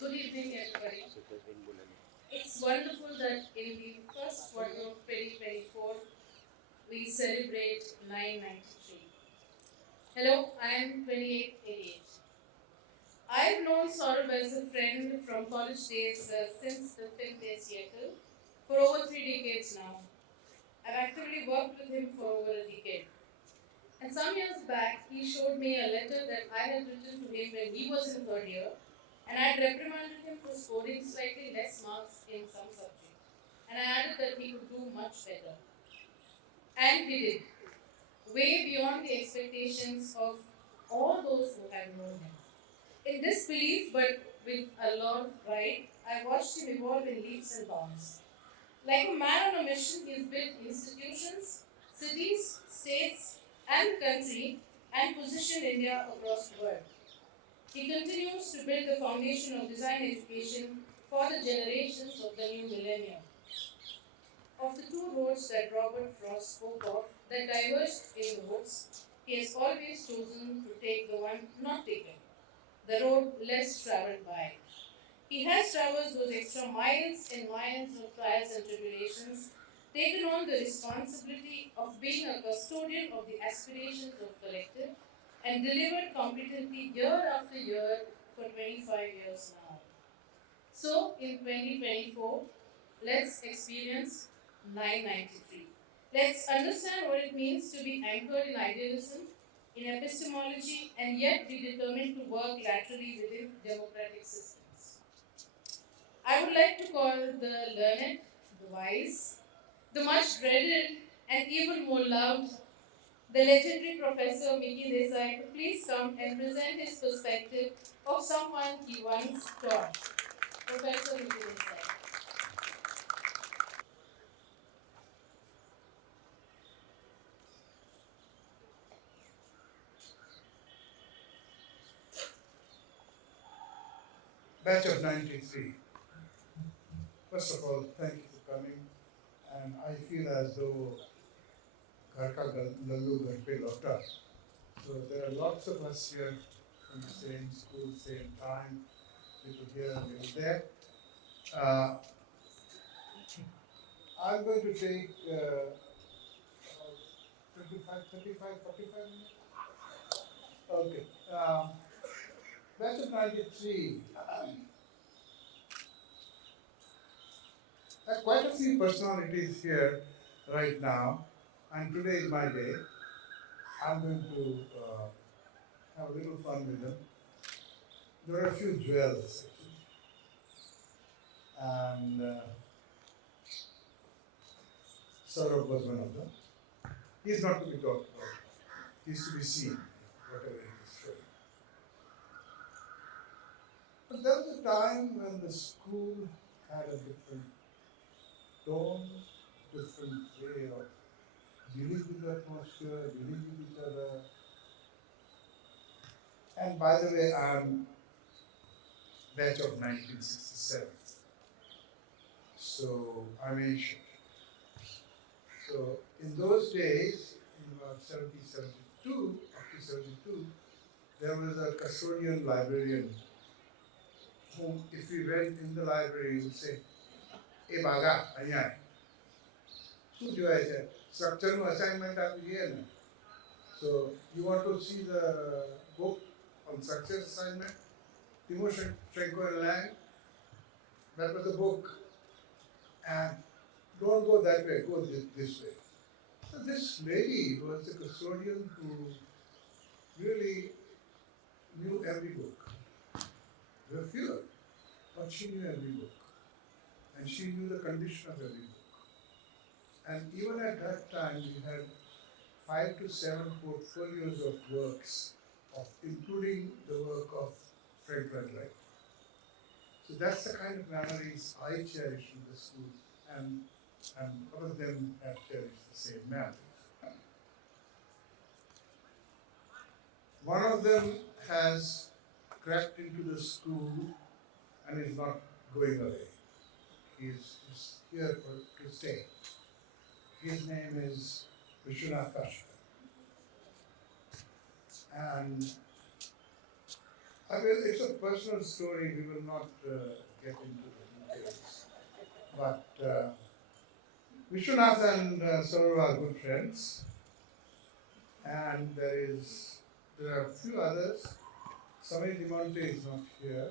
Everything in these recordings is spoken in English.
Good evening, everybody. It's wonderful that in the first quarter of 2024, we celebrate 993. Hello, I am 2888. I've known Saurabh as a friend from college days since the film Day Seattle for over 3 decades now. I've actively worked with him for over a decade. And some years back, he showed me a letter that I had written to him when he was in third year, and I had reprimanded him for scoring slightly less marks in some subject. And I added that he could do much better. And he did, way beyond the expectations of all those who have known him. In disbelief, but with a lot of pride, I watched him evolve in leaps and bounds. Like a man on a mission, he's built institutions, cities, states, and country, and positioned India across the world. He continues to build the foundation of design education for the generations of the new millennium. Of the two roads that Robert Frost spoke of that diverged in the woods, he has always chosen to take the one not taken, the road less traveled by. He has traversed those extra miles and miles of trials and tribulations, taken on the responsibility of being a custodian of the aspirations of collective, and delivered competently year after year for 25 years now. So, in 2024, let's experience 993. Let's understand what it means to be anchored in idealism, in epistemology, and yet be determined to work laterally within democratic systems. I would like to call the learned, the wise, the much dreaded, and even more loved, the legendary Professor Miki Desai to please come and present his perspective of someone he once taught. Professor Miki Desai. Batch of 93. First of all, thank you for coming. And I feel as though घर का लल्लू घर पे लौटा. So there are lots of us here from the same school, same time, little here, little there. Uh, I'm going to take 25, 35, 45 minutes. Okay. Batch of 93. There are quite a few personalities here right now, and today is my day. I'm going to have a little fun with them. There are a few jewels, and Saurabh was one of them. He's not to be talked about. He's to be seen, whatever he is showing. But there was a time when the school had a different tone, different way of dealing with the atmosphere, dealing with each other. And by the way, I'm batch of 1967. So I'm Asian. So in those days, in about 72, up to 72, there was a custodian librarian whom, if we went in the library, he would say, "Hey, Baga, anya." શું કહેવાય છે સ્ટ્રક્ચરનું assignment આપી દઈએ ને. So you want to see the book on structure assignment? Timoshenko and Lang, that was the book. And don't go that way, go this way. So this lady was the custodian who really knew every book. There were fewer, but she knew every book. And she knew the condition of every book. And even at that time, we had 5 to 7 portfolios of works, including the work of Frank Lloyd Wright. So that's the kind of memories I cherish in the school, and all of them have cherished the same memories. One of them has crept into the school and is not going away. He's here to stay. His name is Vishwanath Kashkar. And I mean, it's a personal story. We will not get into the details. But Vishwanath and Saurav are good friends, and there are a few others. Samay Dimonte is not here.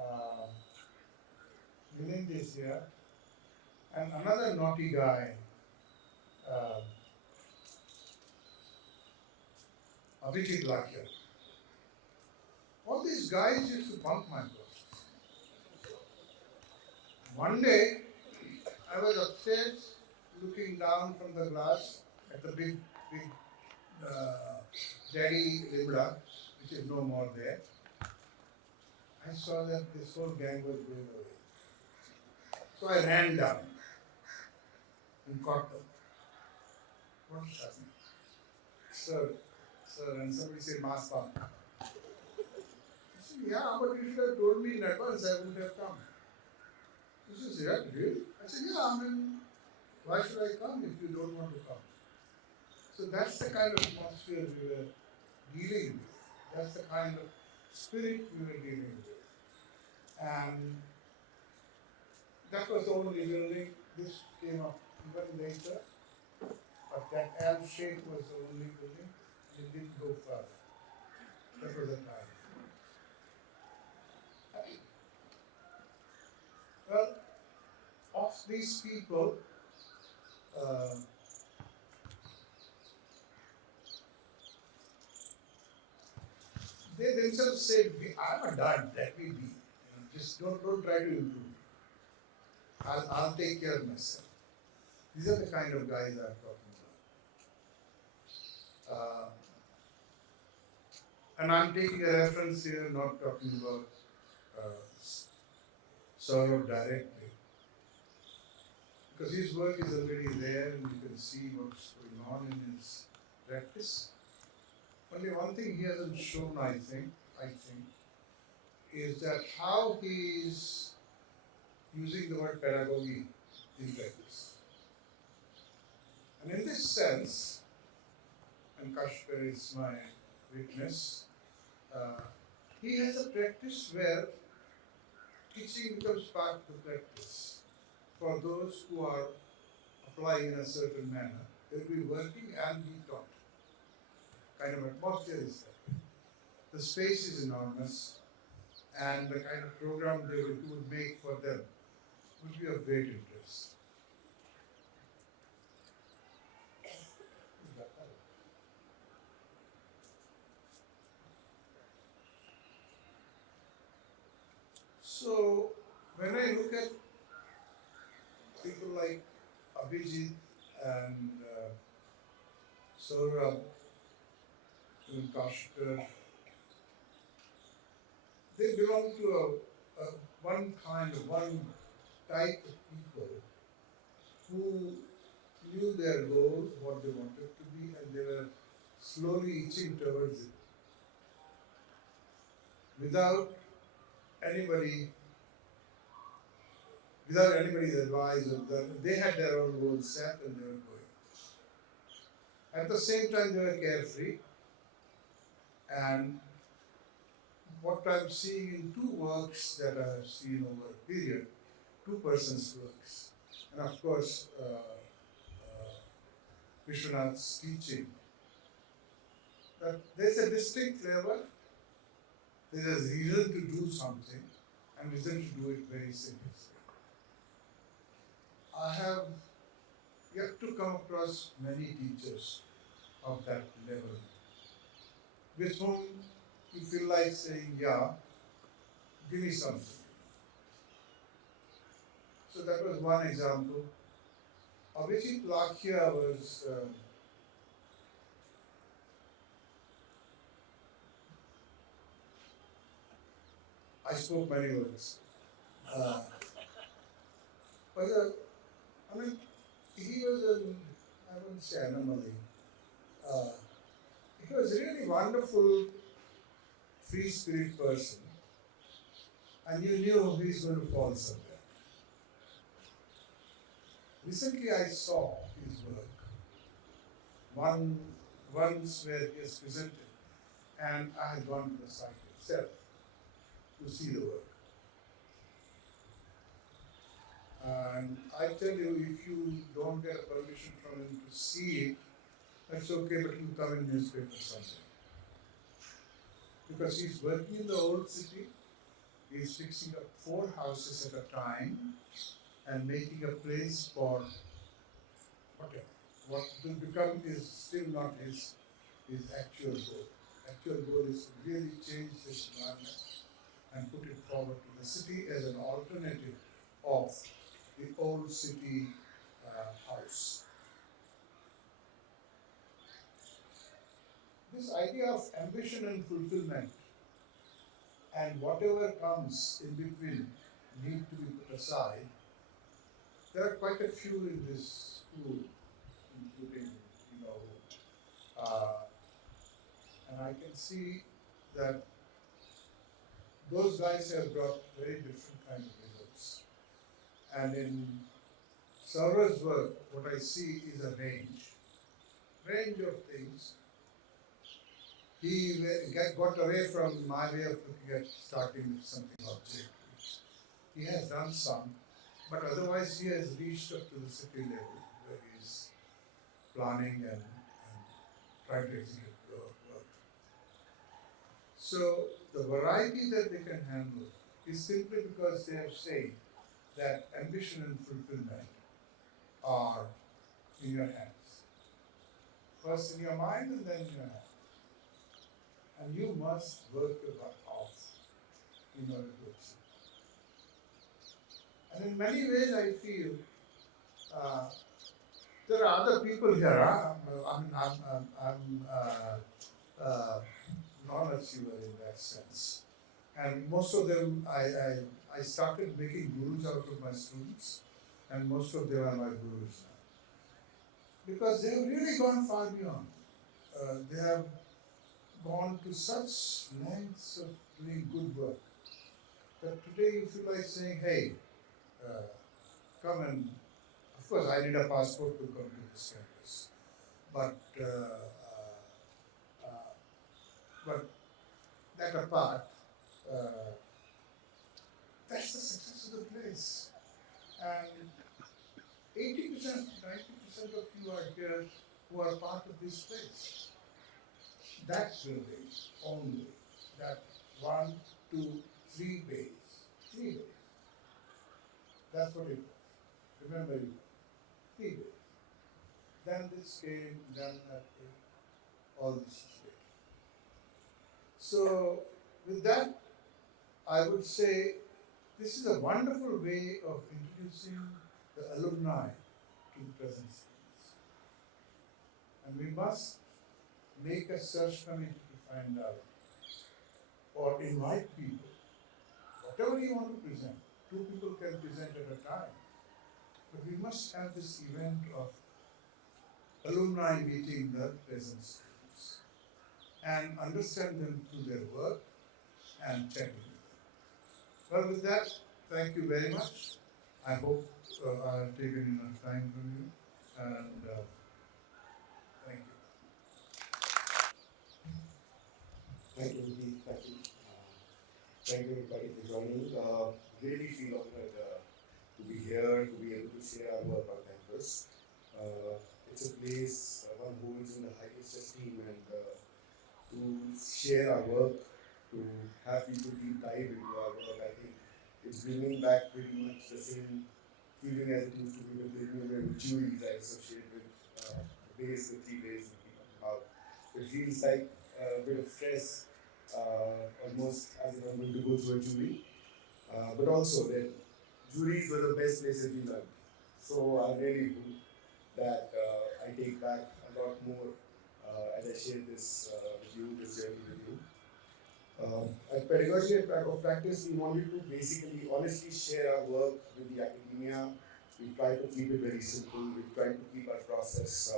Uh, Milind is here, and another naughty guy, uh, Abhijit Lakya. All these guys used to bunk my courses. One day, I was upstairs looking down from the glass at the big Daddy Libra, which is no more there. I saw that this whole gang was going away. So I ran down and caught them. What's happening? Sir, and somebody said, Mass bunk. I said, yeah, but you should have told me in advance, I wouldn't have come. He says, yeah, really? I said, yeah, I mean, why should I come if you don't want to come? So that's the kind of atmosphere we were dealing with. That's the kind of spirit we were dealing with. And that was the only building. This came up even later. But that L shape was the only building. It didn't go further. That was the time. Well, of these people, they themselves said, I'm a dud, let me be. Just don't try to improve. I'll take care of myself. These are the kind of guys I'm talking about. And I'm taking a reference here, not talking about Saurav directly. Because his work is already there and you can see what's going on in his practice. Only one thing he hasn't shown, I think, is that how he is using the word pedagogy in practice. And in this sense, and Kashkar is my witness, he has a practice where teaching becomes part of the practice. For those who are applying in a certain manner, they will be working and be taught. Kind of atmosphere is that. The space is enormous, and the kind of program they would make for them would be of great interest. So, when I look at people like Abhijit and Saurabh and Kashkar, they belong to one type of people who knew their goal, what they wanted to be, and they were slowly itching towards it. Without anybody's advice, they had their own goals set and they were going. At the same time, they were carefree. And what I'm seeing in two works that I have seen over a period, two persons' works, and of course, Vishwanath's teaching, that there's a distinct flavor, there's a reason to do something, and reason to do it very seriously. I have yet to come across many teachers of that level, with whom you feel like saying, yeah, give me something. So that was one example. Abhijit Lakya was I spoke many words. But I mean, he was I wouldn't say anomaly. He was a really wonderful, free spirit person, and you knew he's going to fall somewhere. Recently, I saw his work. Once where he has presented, and I had gone to the site. itself to see the work. And I tell you, if you don't get permission from him to see it, that's okay, but you come in newspaper someday. Because he's working in the old city, he's fixing up 4 houses at a time and making a place for whatever. What will become is still not his actual goal. Actual goal is to really change this environment and put it forward to the city as an alternative of the old city house. This idea of ambition and fulfillment and whatever comes in between need to be put aside. There are quite a few in this school, including, uh, and I can see that those guys have brought very different kind of results. And in Saura's work, what I see is a range of things. He got away from my way of looking at starting with something object. He has done some, but otherwise he has reached up to the city level where he is planning and trying to execute the work. So the variety that they can handle is simply because they have said that ambition and fulfillment are in your hands. First in your mind and then in your hands. And you must work your butt off in order to achieve. And in many ways I feel uh, there are other people here. I'm non-achiever in that sense. And most of them, I started making gurus out of my students, and most of them are my gurus now. Because they have really gone far beyond. They have gone to such lengths of doing good work that today you feel like saying, hey, uh, come and, of course, I need a passport to come to this campus. But, but that apart, that's the success of the place. And 80%, 90% of you are here who are part of this place. That building only, that 1, 2, 3 bays, 3 bays. That's what it was. Remember you, 3 bays. Then this came, then that came, all this is later. So with that, I would say this is a wonderful way of introducing the alumni to the present students. And we must make a search committee to find out or invite people. Whatever you want to present, 2 people can present at a time. But we must have this event of alumni meeting the present students and understand them through their work and checking with them. Well, with that, thank you very much. I hope I've taken enough time from you, and thank you. Thank you, Vicky. Thank you. Thank you, everybody, for joining. Really feel honored to be here, to be able to share our work on campus. It's a place one holds in the highest esteem, and to share our work, to have people deep dive into our work, I think it's bringing back pretty much the same feeling as it used to be with juries I associate with the 3 days that we talked about. It feels like a bit of stress, almost as if I'm going to go through a jury. But also that juries were the best places we learned. So I really hope that I take back a lot more as I share this with you, this journey with you. At Pedagogy of Practice, we wanted to basically honestly share our work with the academia. We try to keep it very simple. We try to keep our process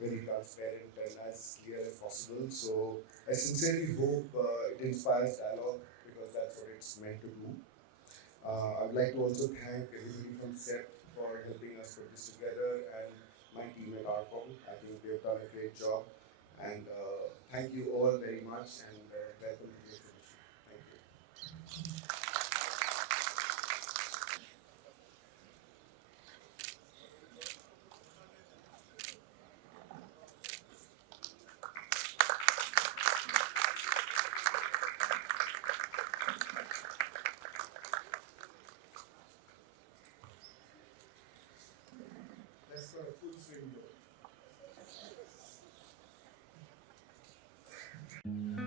very transparent and as clear as possible. So I sincerely hope it inspires dialogue because that's what it's meant to do. I would like to also thank everybody from SEP for helping us put this together and my team at Archohm. I think they've done a great job. And thank you all very much and welcome to the exhibition. you.